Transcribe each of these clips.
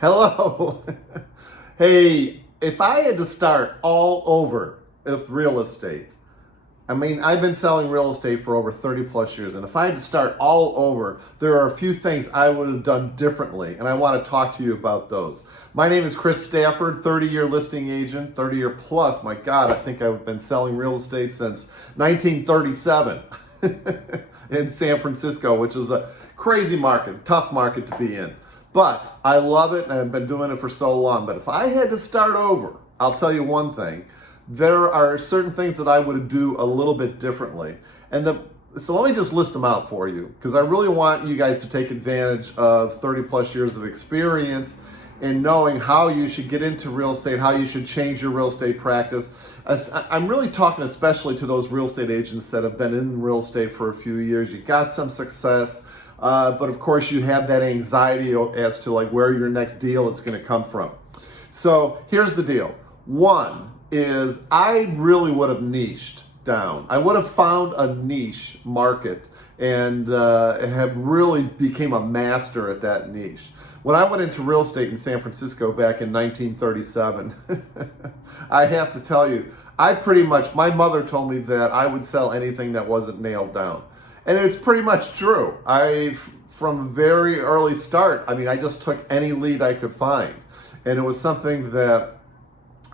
Hello. Hey, if I had to start all over with real estate, I've been selling real estate for over 30 plus years, and if I had to start all over, there are a few things I would have done differently, and I want to talk to you about those. My name is Chris Stafford, 30-year listing agent, 30-year plus. My God, I think I've been selling real estate since 1937 in San Francisco, which is a crazy market, tough market to be in. But I love it, and I've been doing it for so long. But if I had to start over, I'll tell you one thing. There are certain things that I would do a little bit differently. So let me just list them out for you, because I really want you guys to take advantage of 30 plus years of experience in knowing how you should get into real estate, how you should change your real estate practice. I'm really talking especially to those real estate agents that have been in real estate for a few years. You got some success, but of course you have that anxiety as to like where your next deal is going to come from. So here's the deal. One is I really would have niched down. I would have found a niche market and have really became a master at that niche. When I went into real estate in San Francisco back in 1937, I have to tell you, my mother told me that I would sell anything that wasn't nailed down. And it's pretty much true. From a very early start, I just took any lead I could find. And it was something that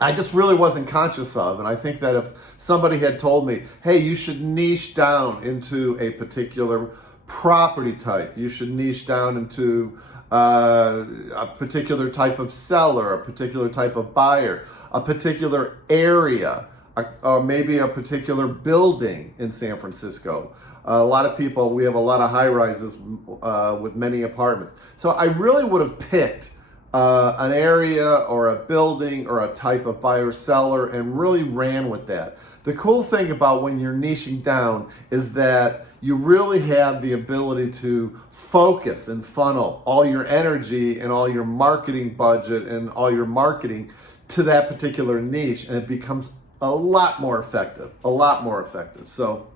I just really wasn't conscious of. And I think that if somebody had told me, hey, you should niche down into a particular property type, you should niche down into a particular type of seller, a particular type of buyer, a particular area, or maybe a particular building in San Francisco. A lot of people, we have a lot of high rises with many apartments. So I really would have picked an area or a building or a type of buyer seller and really ran with that. The cool thing about when you're niching down is that you really have the ability to focus and funnel all your energy and all your marketing budget and all your marketing to that particular niche, and it becomes a lot more effective, So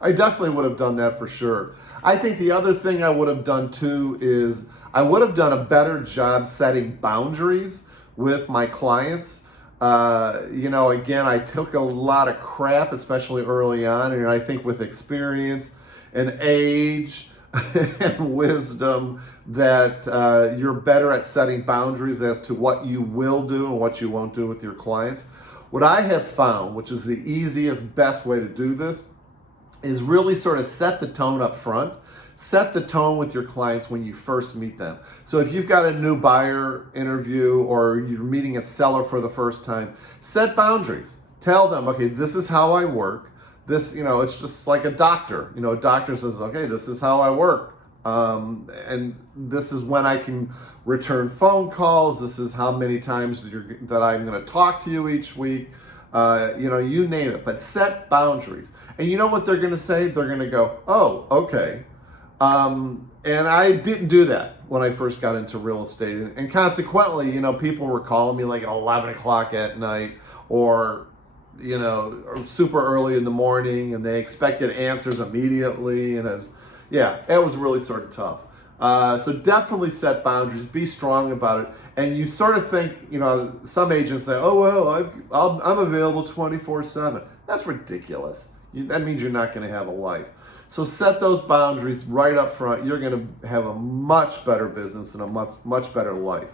I definitely would have done that for sure. I think the other thing I would have done too is I would have done a better job setting boundaries with my clients. Again, I took a lot of crap, especially early on, and I think with experience and age and wisdom that you're better at setting boundaries as to what you will do and what you won't do with your clients. What I have found, which is the easiest, best way to do this, is really sort of set the tone up front. Set the tone with your clients when you first meet them. So if you've got a new buyer interview or you're meeting a seller for the first time, set boundaries. Tell them, okay, this is how I work. This, it's just like a doctor. A doctor says, okay, this is how I work. And this is when I can return phone calls. This is how many times that I'm going to talk to you each week. You name it, but set boundaries. And you know what they're going to say? They're going to go, oh, okay. And I didn't do that when I first got into real estate. And consequently, people were calling me like at 11 o'clock at night or super early in the morning, and they expected answers immediately. And it was really sort of tough. So definitely set boundaries, be strong about it. And you sort of think, some agents say, oh, well, I'm available 24/7. That's ridiculous. That means you're not going to have a life. So set those boundaries right up front. You're going to have a much better business and a much better life.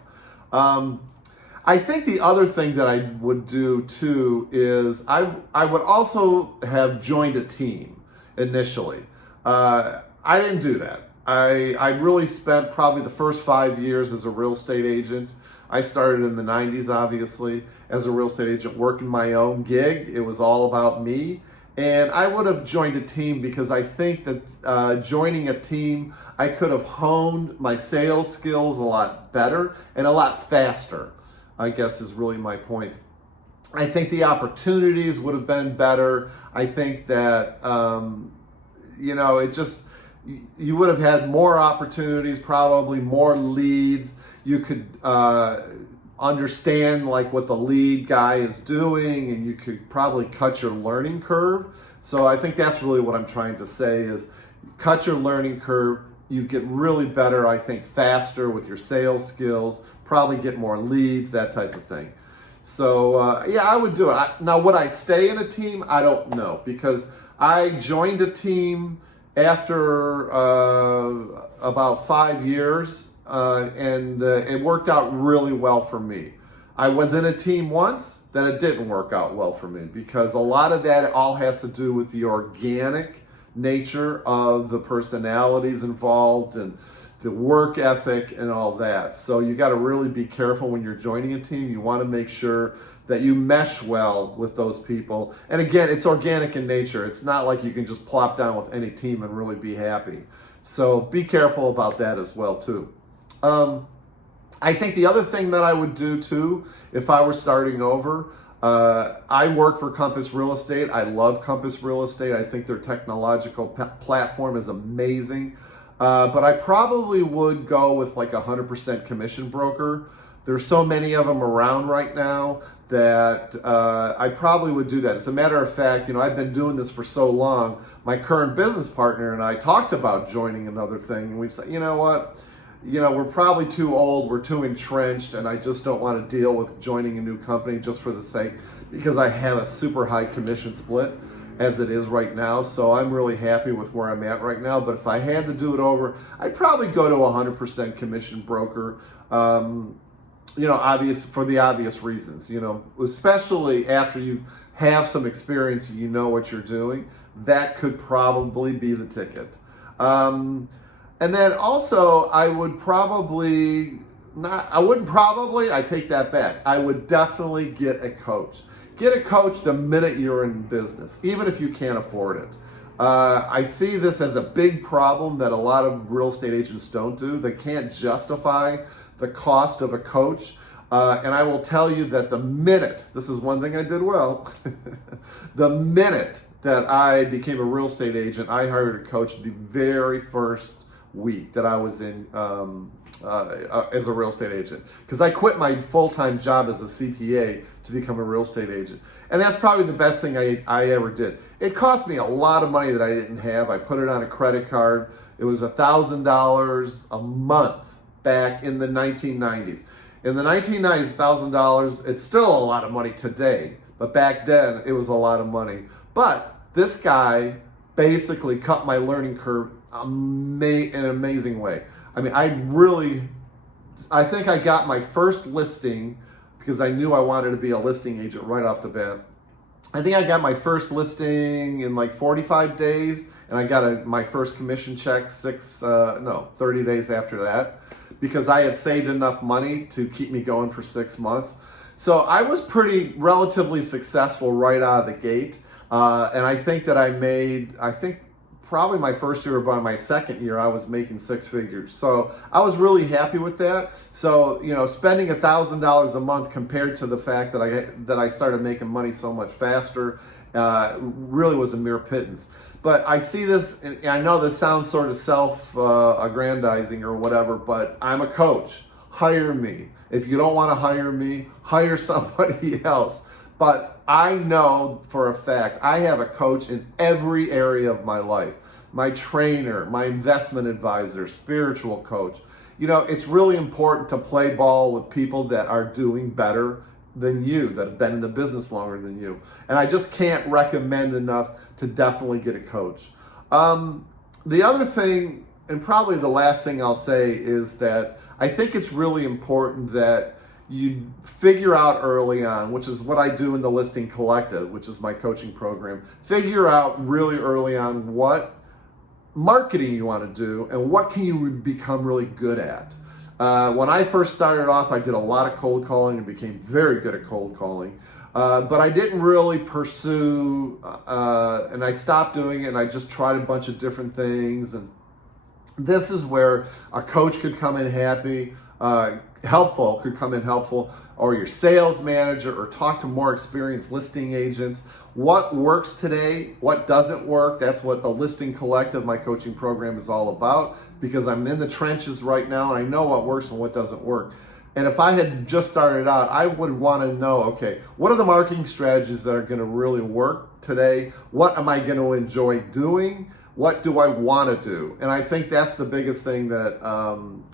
I think the other thing that I would do too is I would also have joined a team initially. I didn't do that. I really spent probably the first 5 years as a real estate agent. I started in the 90s, obviously, as a real estate agent, working my own gig. It was all about me. And I would have joined a team because I think that joining a team, I could have honed my sales skills a lot better and a lot faster, I guess is really my point. I think the opportunities would have been better. I think that, you would have had more opportunities, probably more leads. You could understand like what the lead guy is doing, and you could probably cut your learning curve. So I think that's really what I'm trying to say is cut your learning curve, you get really better, I think, faster with your sales skills, probably get more leads, that type of thing. So yeah, I would do it. Now, would I stay in a team? I don't know, because I joined a team after about 5 years, and it worked out really well for me. I was in a team once, then it didn't work out well for me, because a lot of that all has to do with the organic nature of the personalities involved and the work ethic and all that. So you got to really be careful when you're joining a team. You want to make sure that you mesh well with those people. And again, it's organic in nature. It's not like you can just plop down with any team and really be happy. So be careful about that as well too. I think the other thing that I would do too, if I were starting over, I work for Compass Real Estate. I love Compass Real Estate. I think their technological platform is amazing. But I probably would go with like 100% commission broker. There's so many of them around right now that I probably would do that. As a matter of fact, I've been doing this for so long. My current business partner and I talked about joining another thing, and we said, you know what? We're probably too old, we're too entrenched, and I just don't want to deal with joining a new company just for the sake, because I have a super high commission split as it is right now. So I'm really happy with where I'm at right now. But if I had to do it over, I'd probably go to 100% commission broker. Obvious for the obvious reasons, especially after you have some experience and you know what you're doing, that could probably be the ticket. And then also, I take that back. I would definitely get a coach. Get a coach the minute you're in business, even if you can't afford it. I see this as a big problem that a lot of real estate agents don't do. They can't justify the cost of a coach. And I will tell you that this is one thing I did well, the minute that I became a real estate agent, I hired a coach the very first week that I was in as a real estate agent, because I quit my full-time job as a CPA to become a real estate agent. And that's probably the best thing I ever did. It cost me a lot of money that I didn't have. I put it on a credit card. It was $1,000 a month back in the 1990s. In the 1990s, $1,000, it's still a lot of money today, but back then it was a lot of money. But this guy basically cut my learning curve in an amazing way. I mean, I think I got my first listing because I knew I wanted to be a listing agent right off the bat. I think I got my first listing in like 45 days, and I got my first commission check 30 days after that, because I had saved enough money to keep me going for 6 months. So I was relatively successful right out of the gate. And I think that probably my first year or by my second year, I was making 6 figures. So I was really happy with that. So, spending $1,000 a month compared to the fact that I started making money so much faster, really was a mere pittance. But I see this, and I know this sounds sort of self-aggrandizing or whatever, but I'm a coach. Hire me. If you don't want to hire me, hire somebody else. But I know for a fact I have a coach in every area of my life. My trainer, my investment advisor, spiritual coach. It's really important to play ball with people that are doing better than you, that have been in the business longer than you. And I just can't recommend enough to definitely get a coach. The other thing, and probably the last thing I'll say, is that I think it's really important that you figure out early on, which is what I do in the Listing Collective, which is my coaching program. Figure out really early on what marketing you want to do and what can you become really good at. When I first started off, I did a lot of cold calling and became very good at cold calling. But I didn't really pursue, and I stopped doing it, and I just tried a bunch of different things. And this is where a coach could come in helpful, or your sales manager, or talk to more experienced listing agents. What works today, what doesn't work, that's what the Listing Collective, my coaching program, is all about, because I'm in the trenches right now and I know what works and what doesn't work. And if I had just started out, I would want to know, okay, what are the marketing strategies that are going to really work today? What am I going to enjoy doing? What do I want to do? And I think that's the biggest thing that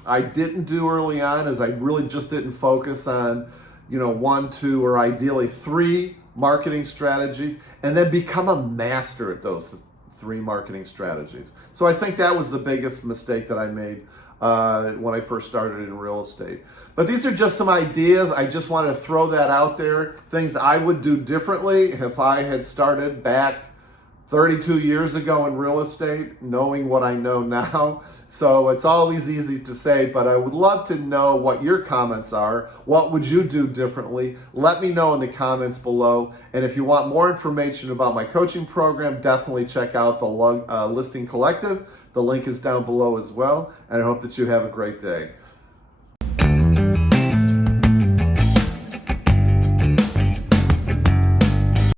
I didn't do early on, is I really just didn't focus on, 1, 2, or ideally 3 marketing strategies, and then become a master at those 3 marketing strategies. So I think that was the biggest mistake that I made when I first started in real estate. But these are just some ideas. I just wanted to throw that out there. Things I would do differently if I had started back 32 years ago in real estate, knowing what I know now. So it's always easy to say, but I would love to know what your comments are. What would you do differently? Let me know in the comments below. And if you want more information about my coaching program, definitely check out the Listing Collective. The link is down below as well. And I hope that you have a great day.